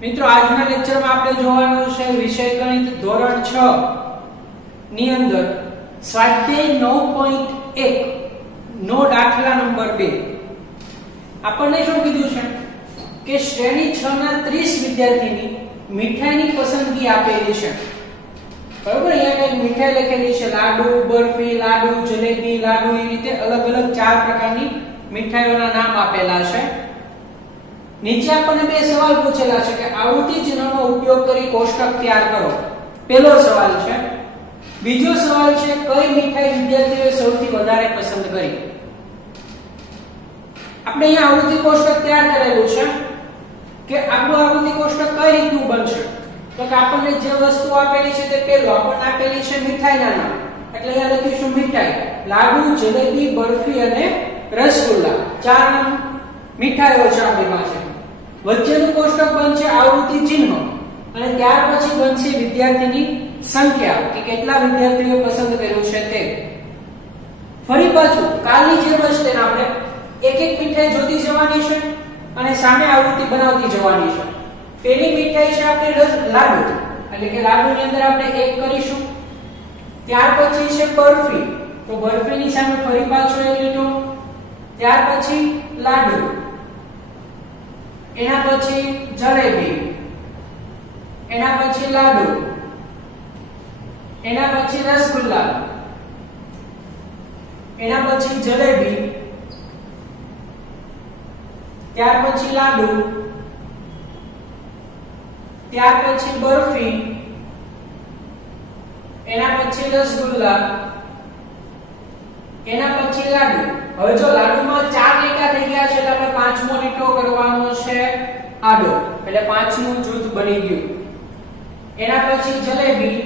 મિત્રો આજના લેક્ચરમાં આપણે જોવાનું છે વિષય ગણિત ધોરણ 6 ની અંદર સ્વાધ્યાય 9.1 નો દાખલા નંબર 2. આપણને શું કીધું છે કે શ્રેણી 6 ના 30 વિદ્યાર્થીની મીઠાઈની પસંદગી આપેલી છે. બરોબર, અહીંયા એક મીઠાઈ લખેલી છે, લાડુ, બરફી, લાડુ, જલેબી, લાડુ, એ રીતે અલગ અલગ 4 પ્રકારની મીઠાઈઓના નામ આપેલા છે. નીચે આપણને બે સવાલ પૂછેલા છે કે આવૃત્તિ ચિહ્નનો ઉપયોગ કરી કોષ્ટક તૈયાર કરો. પહેલો સવાલ છે. બીજો સવાલ છે કઈ મીઠાઈ વિદ્યાર્થીઓએ સૌથી વધારે પસંદ કરી. આપણે અહીંયા આવૃત્તિ કોષ્ટક તૈયાર કરેલું છે કે આપણું આવૃત્તિ કોષ્ટક કઈ રીતનું બનશે. તો કે આપણને જે વસ્તુ આપેલી છે તે પહેલું આપણને આપેલી છે મીઠાઈના નામ, એટલે અહીંયા લખીશું મીઠાઈ, લાડુ, જલેબી, બરફી અને રસગુલ્લા. 4 નામ મીઠાઈઓ છે આપણી પાસે. વચ્ચેનું કોષ્ટક બનશે આવૃત્તિ ચિહ્ન અને ત્યાર પછી બનશે વિદ્યાર્થીની સંખ્યા કે કેટલા વિદ્યાર્થીઓ પસંદ કર્યું છે તે. ફરી પાછું કાલની જેમ જ તેને આપણે એક એક મીઠાઈ જોતી જવાની છે અને સામે આવૃત્તિ બનાવતી જવાની છે. પહેલી મીઠાઈ છે આપણે લાડુ, એટલે કે લાડુની અંદર આપણે 1 કરીશું. ત્યાર પછી છે બરફી, તો બરફીની સામે ફરી પાછો 1 લીધો. ત્યાર પછી લાડુ, એના પછી જલેબી, એના પછી લાડુ, એના પછી રસગુલ્લા, એના પછી જલેબી, ત્યાર પછી લાડુ, ત્યાર પછી બરફી, એના પછી રસગુલ્લા, એના પછી લાડુ. હવે જો લાડુમાં 4 લીટા થઈ ગયા છે એટલે આપણે પાંચમો લીટો કરવાનો છે આડો, એટલે પાંચમું જૂથ બની ગયું. એના પછી જલેબી,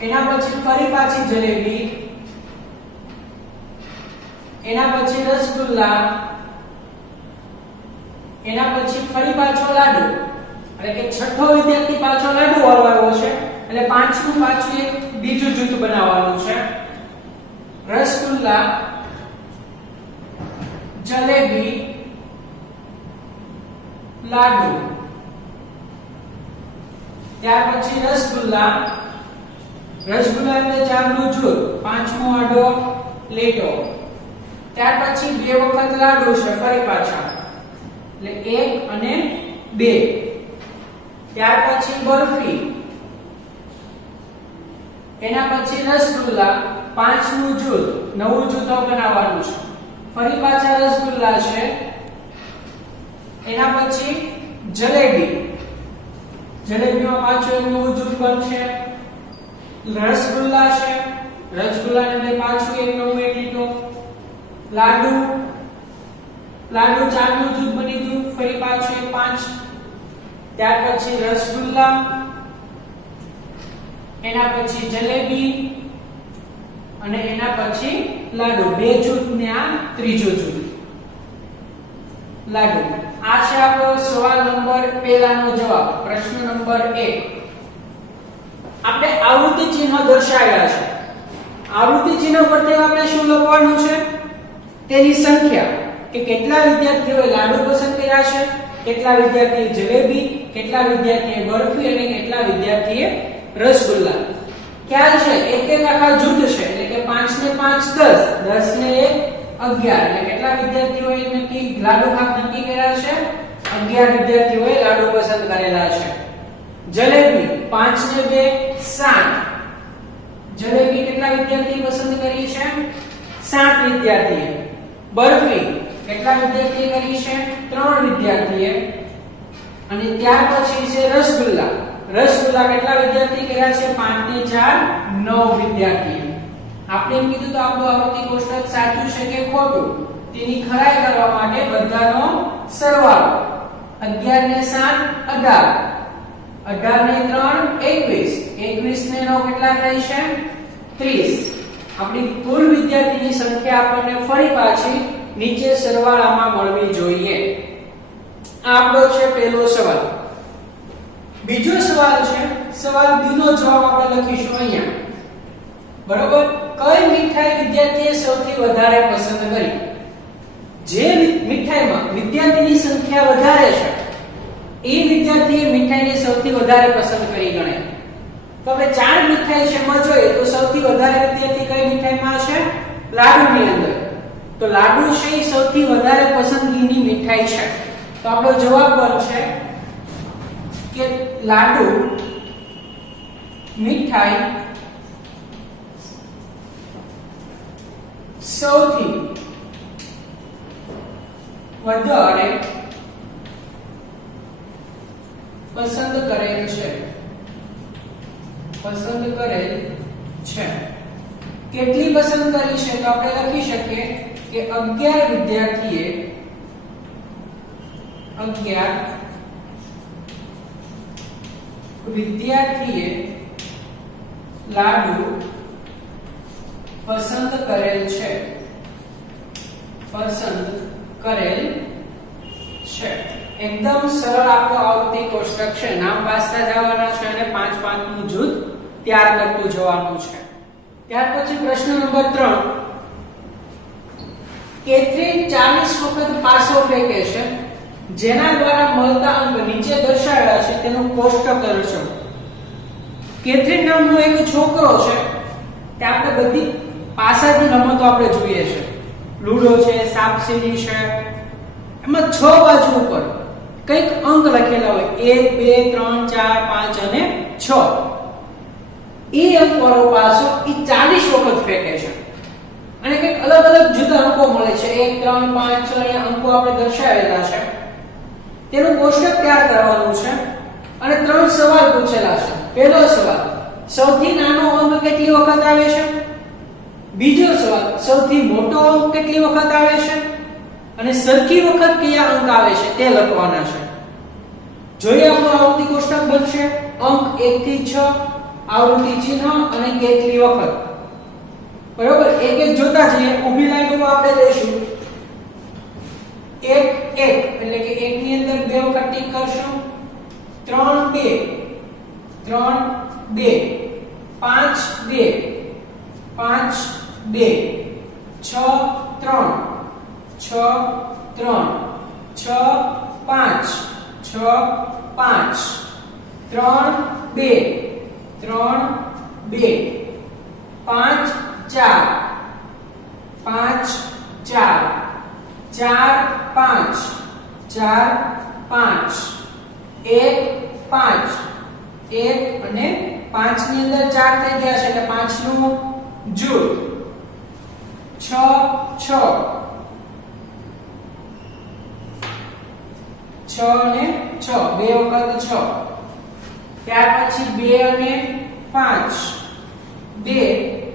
એના પછી ફરી પાછી જલેબી, એના પછી રસગુલ્લા, એના પછી ફરી પાછો લાડુ, એટલે કે છઠ્ઠો વિદ્યાર્થી પાછો લાડુ વાળો આવ્યો છે એટલે પાંચમું પાછું એક બીજું જૂથ બનાવવાનું છે. રસગુલ્લા, જલેબી, લાડુ, ત્યાર પછી રસગુલ્લા, રસગુલ્લા એટલે 4નું જૂથ, પાંચમો આડો લીટો. ત્યાર પછી 2 વખત લાડુ છે ફરી પાછા, એટલે 1 અને 2. ત્યાર પછી બરફી, એના પછી રસગુલ્લા, 5નું જૂથ, નવું જૂથ બનાવવાનું છે. ફરી પાછા રસગુલ્લા છે, એના પછી જલેબી, જલેબીમાં પાછું એક નવું જૂથ બનશે. રસગુલ્લા છે, રસગુલ્લાને બે પાછું એક નવું એક લીધો. લાડુ, લાડુ 4નું જૂથ બની ગયું, ફરી પાછું એક 5. ત્યાર પછી રસગુલ્લા, એના પછી જલેબી અને એના પછી લાડુ. 2 જૂથ ને આ ત્રીજો જૂથ લાડુ. આ છે આપણો સવાલ નંબર પહેલાનો જવાબ, પ્રશ્ન નંબર 1. આપણે આવૃત્તિ ચિહ્ન દર્શાવ્યા છે. આવૃત્તિ ચિહ્ન પરથી આપણે શું લખવાનું છે? તેની સંખ્યા, કે કેટલા વિદ્યાર્થીઓએ લાડુ પસંદ કર્યા છે, કેટલા વિદ્યાર્થીએ જલેબી, કેટલા વિદ્યાર્થીએ બરફી અને કેટલા વિદ્યાર્થીએ રસગુલ્લા. ખ્યાલ છે એક એક આખા જૂથ છે, એટલે કે 5 ને 5 10, 10 ને 1 11, એટલે કેટલા વિદ્યાર્થીઓએ નક્કી લાડુ ખાપ નક્કી કર્યા છે? 11 વિદ્યાર્થીઓએ લાડુ પસંદ કરેલા છે. જલેબી 5 ને 2 7, જલેબી કેટલા વિદ્યાર્થીએ પસંદ કરી છે? 7 વિદ્યાર્થીએ. બરફી કેટલા વિદ્યાર્થીએ કરી છે? 3 વિદ્યાર્થીએ. અને ત્યાર પછી છે રસગુલ્લા, રસગુલ્લા કેટલા વિદ્યાર્થી કર્યા છે? 5 ને 4 9 વિદ્યાર્થી. આપણે એમ કીધું તો આપણું આવૃત્તિ કોષ્ટક સાચું છે કે ખોટું તેની ખરાઈ કરવા માટે બધાનો સરવાળો. 11 ને 7 18, 18 ને 3 21, 21 ને 9 કેટલા થાય છે? 30. આપણી કુલ વિદ્યાર્થીની સંખ્યા આપણને ફરી પાછી નીચે સરવાળામાં મળવી જોઈએ. આ આપણો છે પહેલો સવાલ. બીજો સવાલ છે, સવાલ B નો જવાબ આપણે લખીશું અહીંયા. બરોબર, કઈ મીઠાઈ વિદ્યાર્થીએ સૌથી વધારે પસંદ કરી? જે મીઠાઈમાં વિદ્યાર્થીની સંખ્યા વધારે છે સૌથી વધારે પસંદ કરી ગણાય. તો આપણે ચાર મીઠાઈ છે એમાં જોઈએ તો સૌથી વધારે વિદ્યાર્થી કઈ મીઠાઈમાં છે? લાડુની અંદર. તો લાડુ છે એ સૌથી વધારે પસંદગીની મીઠાઈ છે. તો આપણો જવાબ બનશે કે લાડુ મીઠાઈ સૌથી વધારે પસંદ કરેલ છે. પસંદ કરેલ છે. કેટલી પસંદ કરી છે? તો આપણે લખી શકીએ કે 11 વિદ્યાર્થીએ 11 વિદ્યાર્થીએ લાડુ પસંદ કરેલ છે. પસંદ કરેલ છે. એકદમ સરળ આપણો આવૃત્તિ કોષ્ટક છે. નામ વાંચતા જવાના છે અને 5 નું જૂથ તૈયાર કરતું જવાનું છે. ત્યાર પછી પ્રશ્ન નંબર 3. કેથરીન 40 વખત પાસો ફેંકે છે, જેના દ્વારા મળતા અંક નીચે દર્શાવ્યા છે તેનું કોષ્ટક રચો. કેથરીન નામનો એક છોકરો છે તે આપણે બધી પાસાની રમતો આપણે જોઈએ છે. લૂડો છે, સાપ સીડી છે. એમાં 6 બાજુ ઉપર કઈક અંક લખેલા હોય 1 2 3 4 5 અને 6. એ અંકવાળો પાસો એ 40 વખત ફેંકે છે અને કઈક અલગ અલગ જુદા અંકો મળે છે. 1 3 5 6 અહીંયા અંકો આપણે દર્શાવેલા છે. તેનું કોષ્ટક તૈયાર કરવાનું છે અને 3 સવાલ પૂછેલા છે. પહેલો સવાલ, સૌથી નાનો અંક કેટલી વખત આવે છે? બીજો સવાલ, સૌથી મોટો અંક કેટલી વખત આવે છે? અને સરખી વખત કયા અંક આવે છે તે લખવાના છે. જોઈએ આપણું આવૃત્તિ કોષ્ટક બનશે. અંક 1 થી 6, આવૃત્તિ ચિહ્ન અને કેટલી વખત. બરોબર, એક એક જોતા જઈએ. ઊભી લાઈનમાં આપણે લઈશું 1 1 એટલે કે 1 ની અંદર 2 વખત ટીક કરશું. 3 2 3 2 5 2 5 2 6 3 6 3 6 5 6 5 3 2 3 2 5 4 5 4 4 5 4 5 1 5 1 અને 5 ની અંદર 4 થઈ ગયા છે એટલે 5 નું જૂથ. 6 6 6 અને 6 બે વખત 6. ત્યાર પછી 2 અને 5 2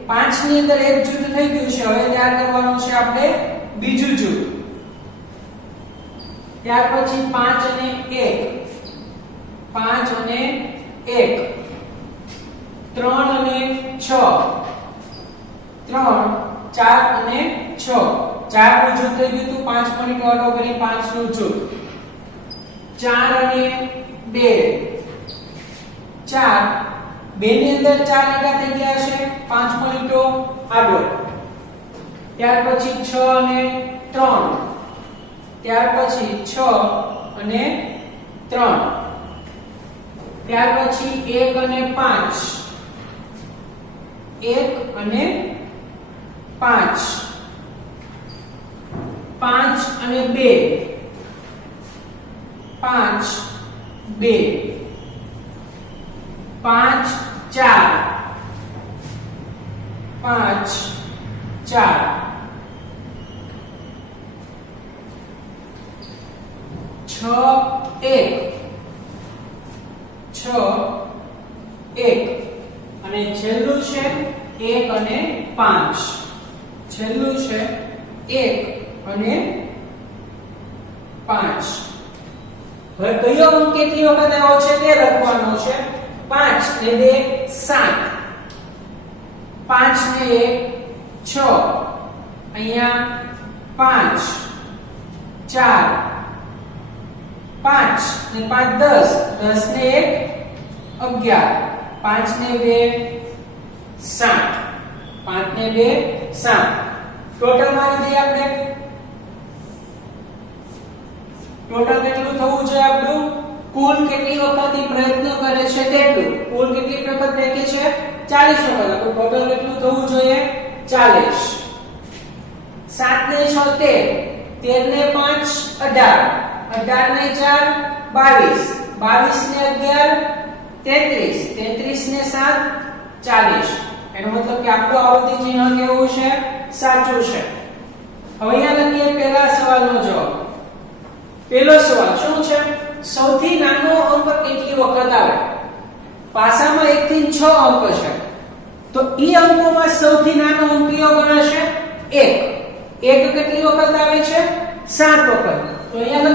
5 ની અંદર એક જૂથ થઈ ગયું છે. હવે તૈયાર કરવાનું છે આપણે બીજું જૂથ. ત્યાર પછી 5 અને 1 5 અને 1 3 અને 6 3 4 અને 6 4 નું જૂથ થઈ ગયું. 5 પોઈન્ટ ઓટો કરી 5 નું જૂથ. 4 અને 2 4 2 ની અંદર 4 લીટા થઈ ગયા છે. 5 પોઈન્ટો આગળ. ત્યાર પછી 6 અને 3 ત્યાર પછી 6 અને 3 ત્યાર પછી 1 અને 5 1 અને 5 5 અને 2 5 2 5 4 5 4 6 1 6 1 અને છેલ્લું છે 1 અને 5. છેલ્લું છે 1 અને 5. હવે કયો અંક કેટલી વખત આવ્યો છે તે લખવાનો છે. 5 ને 2 7 5 ને 1 6 અહીંયા 5 4 5 ને 5 10 10 ને 1 11 5 ને 2 7 5 ને 2 7 ટોટલ મારી દઈએ આપણે. ટોટલ કેટલું થવું છે આપણું કુલ કેટલી વખત ઈ પ્રયત્ન કરે છે તેટલું. કુલ કેટલી વખત ફેંકે છે? 40 વખત. તો ટોટલ કેટલું થવું જોઈએ? 40. 7 ને 6 13, 13 ને 5 18, 18 ને 4 22, 22 ને 11 33, 33 ને 7 40. એનો મતલબ કે આપણું આવૃત્તિ ચિહ્ન કેવું છે? સાચું છે. હવે અહીંયા લખીએ પહેલા સવાલનો જવાબ. પહેલો સવાલ શું છે? સૌથી નાનો અંક કેટલી વખત આવે? પાસામાં 1 થી 6 અંક છે. તો ઈ અંકોમાં સૌથી નાનો અંક કયો ગણાશે? 1. 1 કેટલી વખત આવે છે? 7 વખત. તો અહીંયા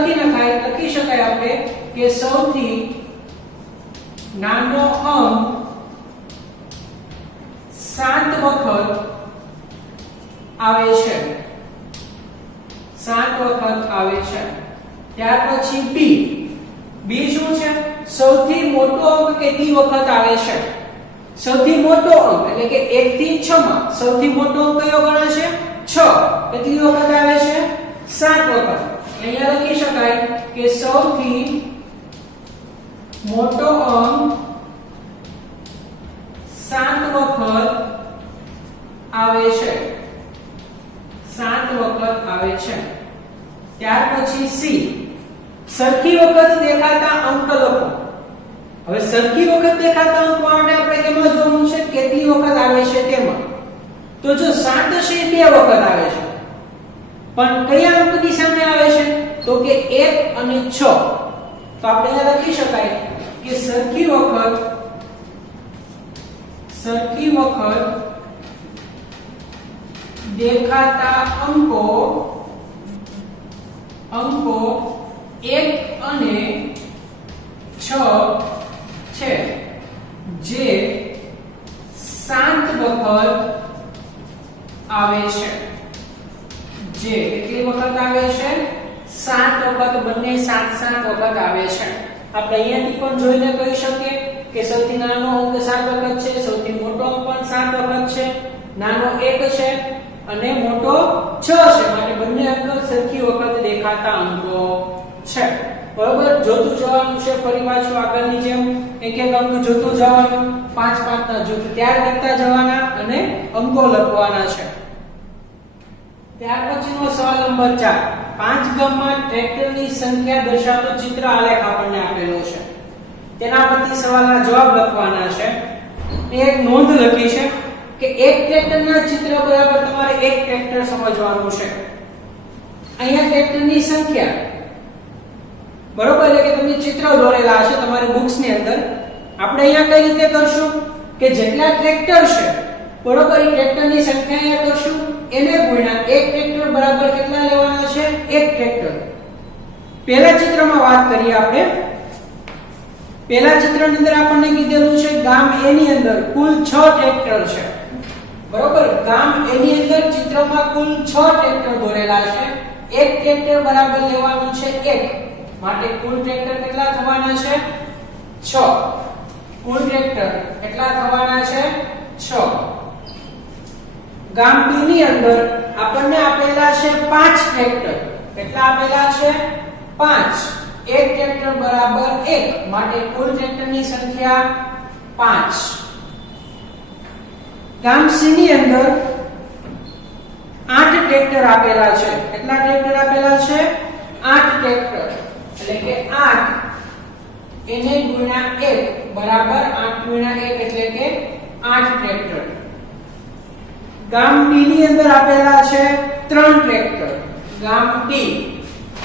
લખી શકાય આપણે કે સૌથી નાનો અંક 7 વખત આવે છે. 7 વખત આવે છે. ત્યાર પછી બી શું છે? સૌથી મોટો અંક કેટલી વખત આવે છે? સૌથી મોટો અંક એટલે કે 1 થી 6 માં સૌથી મોટો અંક કયો ગણાશે? 6. કેટલી વખત આવે છે? 7 વખત. અહીંયા લખી શકાય કે સૌથી મોટો અંક 7 વખત આવે છે. 7 વખત આવે છે. ત્યાર પછી સી સરખી વખત દેખાતા અંક લખો. હવે સરખી વખત દેખાતા અંક માટે આપણે કેમાં જોવાનું છે? કેટલી વખત આવે છે તેમાં. તો જો 7 છે 2 વખત આવે છે. પણ કયા અંકની સામે આવે છે? તો કે 1 અને 6. તો આપણે અહીંયા લખી શકાય કે સરખી વખત દેખાતા અંકો 1 અને 6 છે, જે 7 વખત આવે છે. જે કેટલી વખત આવે છે? 7 વખત. બંને 7 વખત આવે છે. આપણે અહીંયાથી પણ જોઈને કહી શકીએ કે સૌથી નાનો અંક 7 વખત છે, સૌથી મોટો અંક પણ 7 વખત છે. નાનો 1 છે અને મોટો 6 છે. માટે બંને અંક સરખી વખત દેખાતા અંકો છે. બરોબર. જોતું જવાનું છે. ફરી પાછું આગળની જેમ એક અંક જોતું જવાનું, 5 ના જૂથ ત્યાર કરતા જવાના અને અંકો લખવાના છે. ત્યાર પછીનો સવાલ નંબર 4. 5 ગામમાં ટ્રેક્ટરની સંખ્યા દર્શાવતું ચિત્ર આલેખ આપણને આપેલો છે. તેના પરથી સવાલના જવાબ લખવાના છે. એક નોંધ લખી છે કે એક ટ્રેક્ટરના ચિત્ર બરાબર તમારે એક ટ્રેક્ટર સમજવાનું છે. અહીંયા ટ્રેક્ટરની સંખ્યા બરોબર એટલે કે તમને ચિત્ર દોરેલા હશે તમારી બુક્સ ની અંદર. આપણે અહીંયા કઈ રીતે કરશું કે જેટલા ટ્રેક્ટર છે બરોબર એ ટ્રેક્ટરની સંખ્યા અહીંયા કરશું, એને ગુણ્યા એક ટ્રેક્ટર બરાબર કેટલા લેવાના છે? એક ટ્રેક્ટર. પહેલા ચિત્રમાં વાત કરીએ આપણે. પહેલા ચિત્રની અંદર આપણને કીધેલું છે ગામ એ ની અંદર કુલ 6 ટ્રેક્ટર છે. બરોબર. ગામ એ ની અંદર ચિત્રમાં કુલ 6 ટ્રેક્ટર દોરેલા છે. એક ટ્રેક્ટર બરાબર લેવાનું છે 1. માટે કુલ ટ્રેક્ટર કેટલા થવાના છે? 6. કુલ ટ્રેક્ટર કેટલા થવાના છે? 6. ગામ બી ની અંદર આપણને આપેલા છે 5 ટ્રેક્ટર. કેટલા આપેલા છે? 5. એક ટ્રેક્ટર બરાબર 1. માટે કુલ ટ્રેક્ટરની સંખ્યા 5. ગામ સી ની અંદર 8 ટ્રેક્ટર આપેલા છે. કેટલા ટ્રેક્ટર આપેલા છે? 8 ટ્રેક્ટર. એટલે કે 8 એને ગુણ્યા 1 બરાબર 8 ગુણ્યા 1 એટલે કે 8 ટ્રેક્ટર. ગામ ડી ની અંદર આપેલા છે 3 ટ્રેક્ટર. ગામ ડી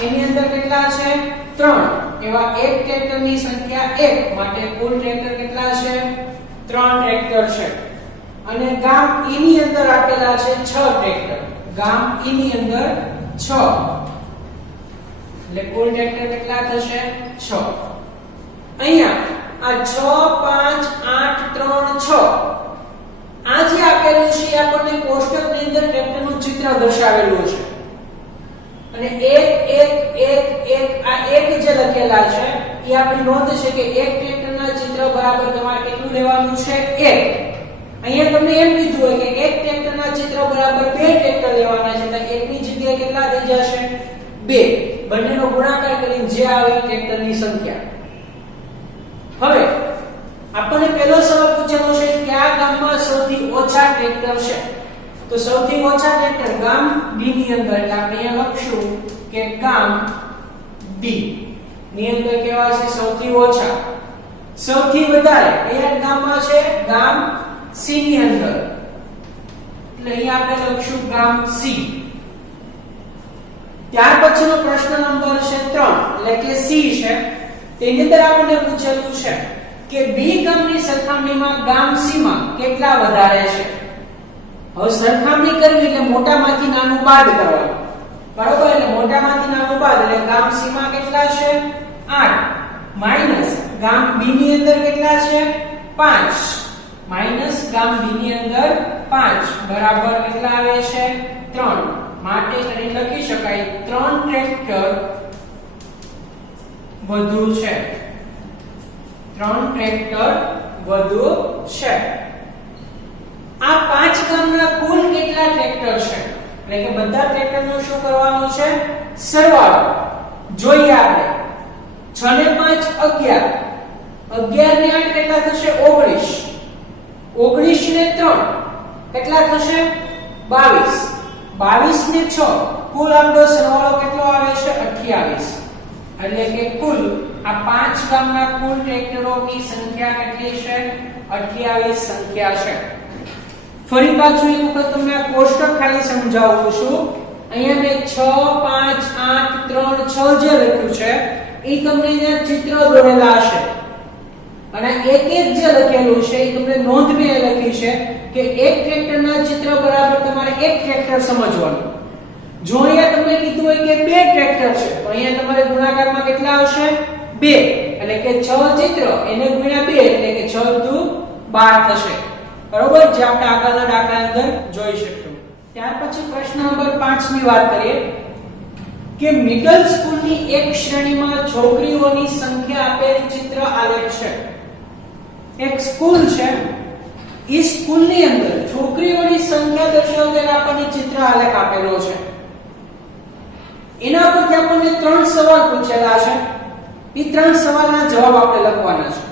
એની અંદર કેટલા છે? 3. એવા એક ટ્રેક્ટરની સંખ્યા 1. માટે કુલ ટ્રેક્ટર કેટલા છે? 3 ટ્રેક્ટર છે. અને ગામ ઈ ની અંદર આપેલા છે 6 ટ્રેક્ટર. ગામ ઈ ની અંદર 6. એટલે કુલ ટ્રેક્ટર કેટલા થશે? 6. અહીંયા આ 6 5 8 3 6 આ જે આપેલું છે આપણને કોષ્ટકની અંદર ટ્રેક્ટરનું ચિત્ર દર્શાવેલું છે. અને 1 1 1 1 આ એક જે લખેલા છે એ આપણી નોંધ છે કે એક ટ્રેક્ટરના ચિત્ર બરાબર તમારે કેટલું લેવાનું છે? 1. અહીંયા તમને એમ કીધું હોય કે એક ટ્રેક્ટરના ચિત્ર બરાબર 2 ટ્રેક્ટર લેવાના છે તો એકની જગ્યાએ કેટલા થઈ જશે? 2. બંનેનો ગુણાકાર કરીને જે આવે ટ્રેક્ટરની સંખ્યા. હવે આપણને પહેલો સવાલ પૂછેલો છે કે આ ગામમાં સૌથી ઓછા ટ્રેક્ટર છે, તો સૌથી ઓછા ટ્રેક્ટર ગામ ડી ની અંદર, એટલે આપણે અહીંયા લખશું કે ગામ ડી ની અંદર કેવા છે સૌથી ઓછા. સૌથી વધારે કયા ગામમાં છે? ગામ સી ની અંદર, એટલે અહીંયા આપણે લખશું ગામ સી. ત્યાર પછીનો પ્રશ્ન નંબર છે 3, એટલે કે સી છે. તેની અંદર આપણને પૂછેલું છે કે બી ગામની સરખામણીમાં ગામ સી માં કેટલા વધારે છે. હવે સરખામણી કરવી એટલે મોટામાંથી નાનું બાદ કરવાનું, બરોબર? એટલે મોટામાંથી નાનું બાદ એટલે ગામ સી માં કેટલા છે? 8 માઈનસ ગામ બી ની અંદર કેટલા છે? 5 માઈનસ ગામ બી ની અંદર 5 બરાબર કેટલા આવે છે? 3. માટે કરીને લખી શકાય 3 ટ્રેક્ટર વધુ છે. 3 ટ્રેક્ટર વધુ છે. આ 5 ગામના કુલ કેટલા ટ્રેક્ટર છે? એટલે કે બધા ટ્રેક્ટરનો શું કરવાનો છે? સરવાળો. જોઈએ આપણે 6 ને 5 11, 11 ને 8 કેટલા થશે? 19, 19 ને 3 કેટલા થશે? 22, 22 ને 6 કુલ આપણો સરવાળો કેટલો આવે છે? 28. એટલે કે કુલ આ 5 ગામના કુલ ટ્રેક્ટરોની સંખ્યા કેટલી છે? 28 સંખ્યા છે. ફરી પાછું એક વખત તમને આ કોષ્ટક ખાલી સમજાવું છું. અહીંયા મેં 6 5 8 3 6 જે લખ્યું છે એ તમને અહીંયા ચિત્ર દોરેલા હશે, અને એક એક જે લખેલું છે એ તમને નોંધ મેં લખી છે કે એક ટ્રેક્ટરના ચિત્ર બરાબર તમારે એક ટ્રેક્ટર સમજવાનું. જો અહીંયા તમને કીધું હોય કે 2 ટ્રેક્ટર છે તો અહીંયા તમારે ગુણાકારમાં કેટલા આવશે? 2, એટલે કે 6 ચિત્ર એને ગુણ્યા 2 એટલે કે 6 દુ 12 થશે, બરોબર? જે આપણે આગળના દાખલા અંદર જોઈ શકશું. ત્યાર પછી પ્રશ્ન નંબર 5 ની વાત કરીએ કે મિડલ સ્કૂલની એક શ્રેણીમાં છોકરીઓની સંખ્યા આપેલ ચિત્ર આલેખ છે. એક સ્કૂલ છે, એ સ્કૂલની અંદર છોકરીઓની સંખ્યા દર્શાવતો આપણને ચિત્ર આલેખ આપેલો છે. એના પરથી આપણને 3 સવાલ પૂછેલા છે. એ 3 સવાલના જવાબ આપણે લખવાના છે.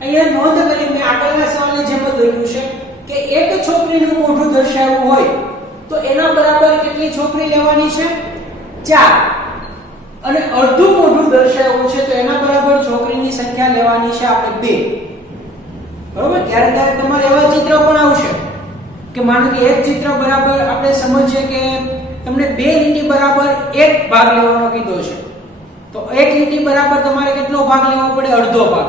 અહીંયા નોંધ કરી મેં આગળના સવાલની જેમ જ લખ્યું છે કે એક છોકરીનું મોઢું દર્શાવવું હોય તો એના બરાબર કેટલી છોકરી લેવાની છે? 4. અને અડધું મોઢું દર્શાવવું છે તો એના બરાબર છોકરીની સંખ્યા લેવાની છે આપણે 2, બરોબર? ત્યારે ત્યારે તમારે એવા ચિત્ર પણ આવશે કે માનો કે એક ચિત્ર બરાબર આપણે સમજીએ કે તમને 2 લીટી બરાબર 1 ભાગ લેવાનો કીધો છે, તો 1 લીટી બરાબર તમારે કેટલો ભાગ લેવો પડે? અડધો ભાગ,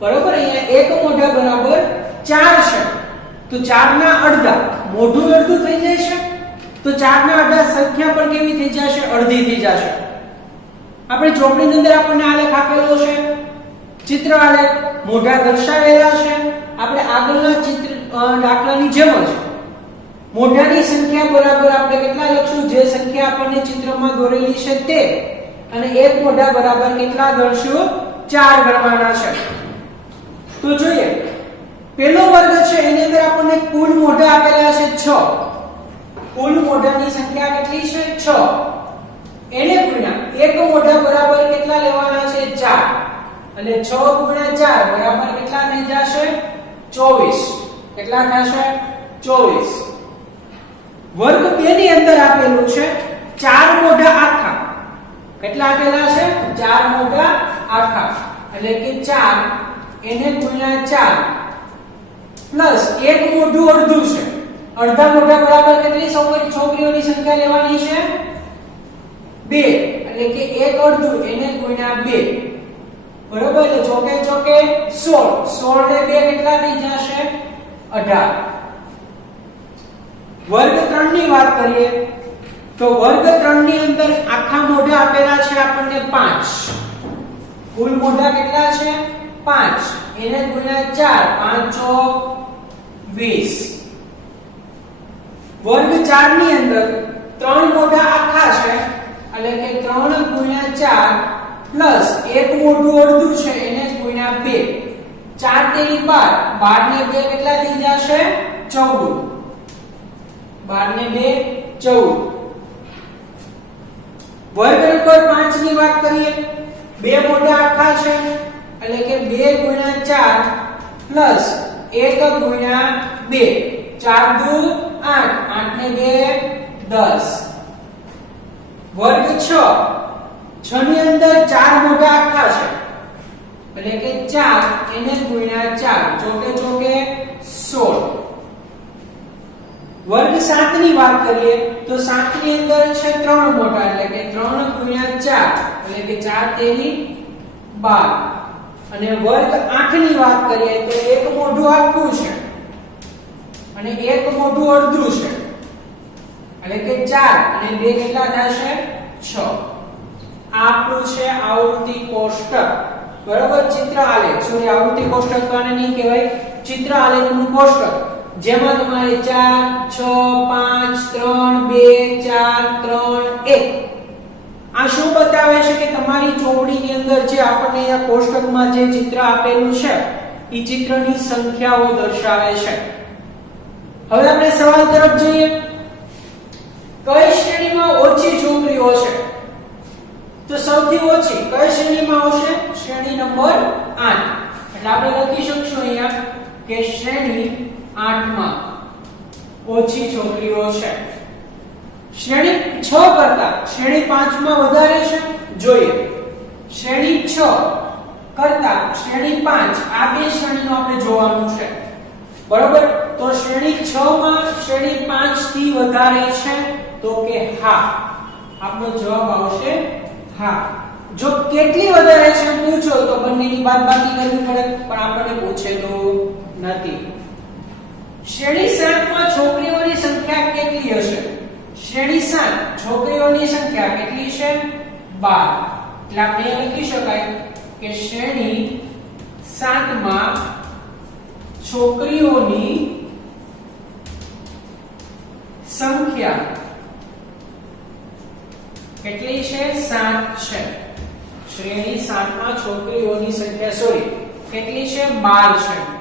બરોબર? અહીંયા એક મોઢા બરાબર 4 છે તો 4 ના અડધા, મોઢું અડધું થઈ જશે તો 4 ના અડધા સંખ્યા પણ કેવી થઈ જશે? અડધી થઈ જશે. આપણે ચોપડીની અંદર આપણને આલેખ આપેલો છે, ચિત્ર આલેખ, મોઢા દર્શાવેલા છે. આપણે આગળના ચિત્ર દાખલાની જેમ જ મોઢાની સંખ્યા બરાબર આપણે કેટલા લખશું? જે સંખ્યા આપણને ચિત્રમાં દોરેલી છે તે, અને એક મોઢા બરાબર કેટલા ગણશું? 4 ગણવાના છે. તો જોઈએ પહેલો વર્ગ છે એની અંદર આપણને કુલ મોઢા આપેલા છે 6. કુલ મોઢાની સંખ્યા કેટલી છે? 6. એને ગુણ્યા એક મોઢા બરાબર કેટલા લેવાના છે? 4. એટલે 6 ગુણ્યા 4 બરાબર કેટલા થઈ જશે? 24. કેટલા થશે? 24. વર્ગ 2 ની અંદર આપેલું છે 4 મોઢા આખા. કેટલા આપેલા છે? 4 મોઢા આખા, એટલે કે 4 એને ગુણ્યા 4 પ્લસ એક મોઢું અડધું છે. અડધા મોઢા બરાબર કેટલી છોકરીઓની સંખ્યા લેવાની છે? 2, એટલે કે એક અડધું એને ગુણ્યા 2, બરોબર? એટલે ચોકે ચોકે 16, 16 ને 2 કેટલા થઈ જશે? 18. વર્ગ 3 ની વાત કરીએ તો વર્ગ 3 ની અંદર આખા મોઢા આપેલા છે આપણને 5. કુલ મોઢા કેટલા છે? 5. એને ગુણ્યા 4, 5 20. વર્ગ 4 ની અંદર 3 મોઢા આખા છે, એટલે કે 3 ગુણ્યા 4 પ્લસ એક મોઢું અડધું છે એને ગુણ્યા 2. 4 તેરી 12, 12 ને 2 કેટલા થઈ જશે? 14. 12 ને 2 14. વર્ગ નંબર 5 ની વાત કરીએ, 2 મોઢા આખા છે, એટલે કે 2 ગુણ્યા 4 પ્લસ 1 ગુણ્યા 2 4 દુ 8 8 ને 2 10 વર્ગ 6 ની અંદર 4 મોટા આખા છે એટલે કે 4 એને ગુણ્યા 4 ચોકે ચોકે 16 વર્ગ 7 ની વાત કરીએ તો 7 ની અંદર છે 3 મોટા એટલે કે 3 ગુણ્યા 4 એટલે કે 4 તેરી 12 અને વર્ગ 8 ની વાત કરીએ તો એક મોઢું આખું છે અને એક મોઢું અડધું છે એટલે કે 4 અને 2 કેટલા થશે 6 આપણું છે આવૃત્તિ કોષ્ટક બરાબર ચિત્ર આલેખ સોરી આવૃત્તિ કોષ્ટક તો આને નહીં કહેવાય ચિત્ર આલેખનું કોષ્ટક જેમાં તમારે 4 6 5 3 2 4 3 1 આ શું બતાવે છે કે તમારી ચોપડીની અંદર જે આપણને આ કોષ્ટકમાં જે ચિત્ર આપેલું છે એ ચિત્રની સંખ્યાઓ દર્શાવે છે હવે આપણે સવાલ તરફ જોઈએ કઈ શ્રેણીમાં ઓછી છોકરીઓ છે તો સૌથી ઓછી કઈ શ્રેણીમાં આવશે શ્રેણી નંબર 8 એટલે આપણે લખી શકશું અહીંયા કે શ્રેણી 8 માં ઓછી છોકરીઓ છે શ્રેણી 6 કરતા શ્રેણી 5 માં વધારે છે જોઈએ શ્રેણી 6 કરતા શ્રેણી 5 આ બે શ્રેણીનો આપણે જોવાનું છે બરાબર તો શ્રેણી 6 માં શ્રેણી 5 થી વધારે છે તો કે હા આપણો જવાબ આવશે હા જો કેટલી વધારે છે પૂછો તો બંનેની બાદબાકી કરવી પડે પણ આપણને પૂછે તો નથી શ્રેણી 7 માં છોકરીઓની સંખ્યા કેટલી હશે શ્રેણી 7 છોકરીઓની સંખ્યા કેટલી છે 12 એટલે આપણે લખી શકાય કે શ્રેણી 7 માં છોકરીઓની સંખ્યા કેટલી છે 7 છે શ્રેણી 7 માં છોકરીઓની સંખ્યા સોરી કેટલી છે 12 છે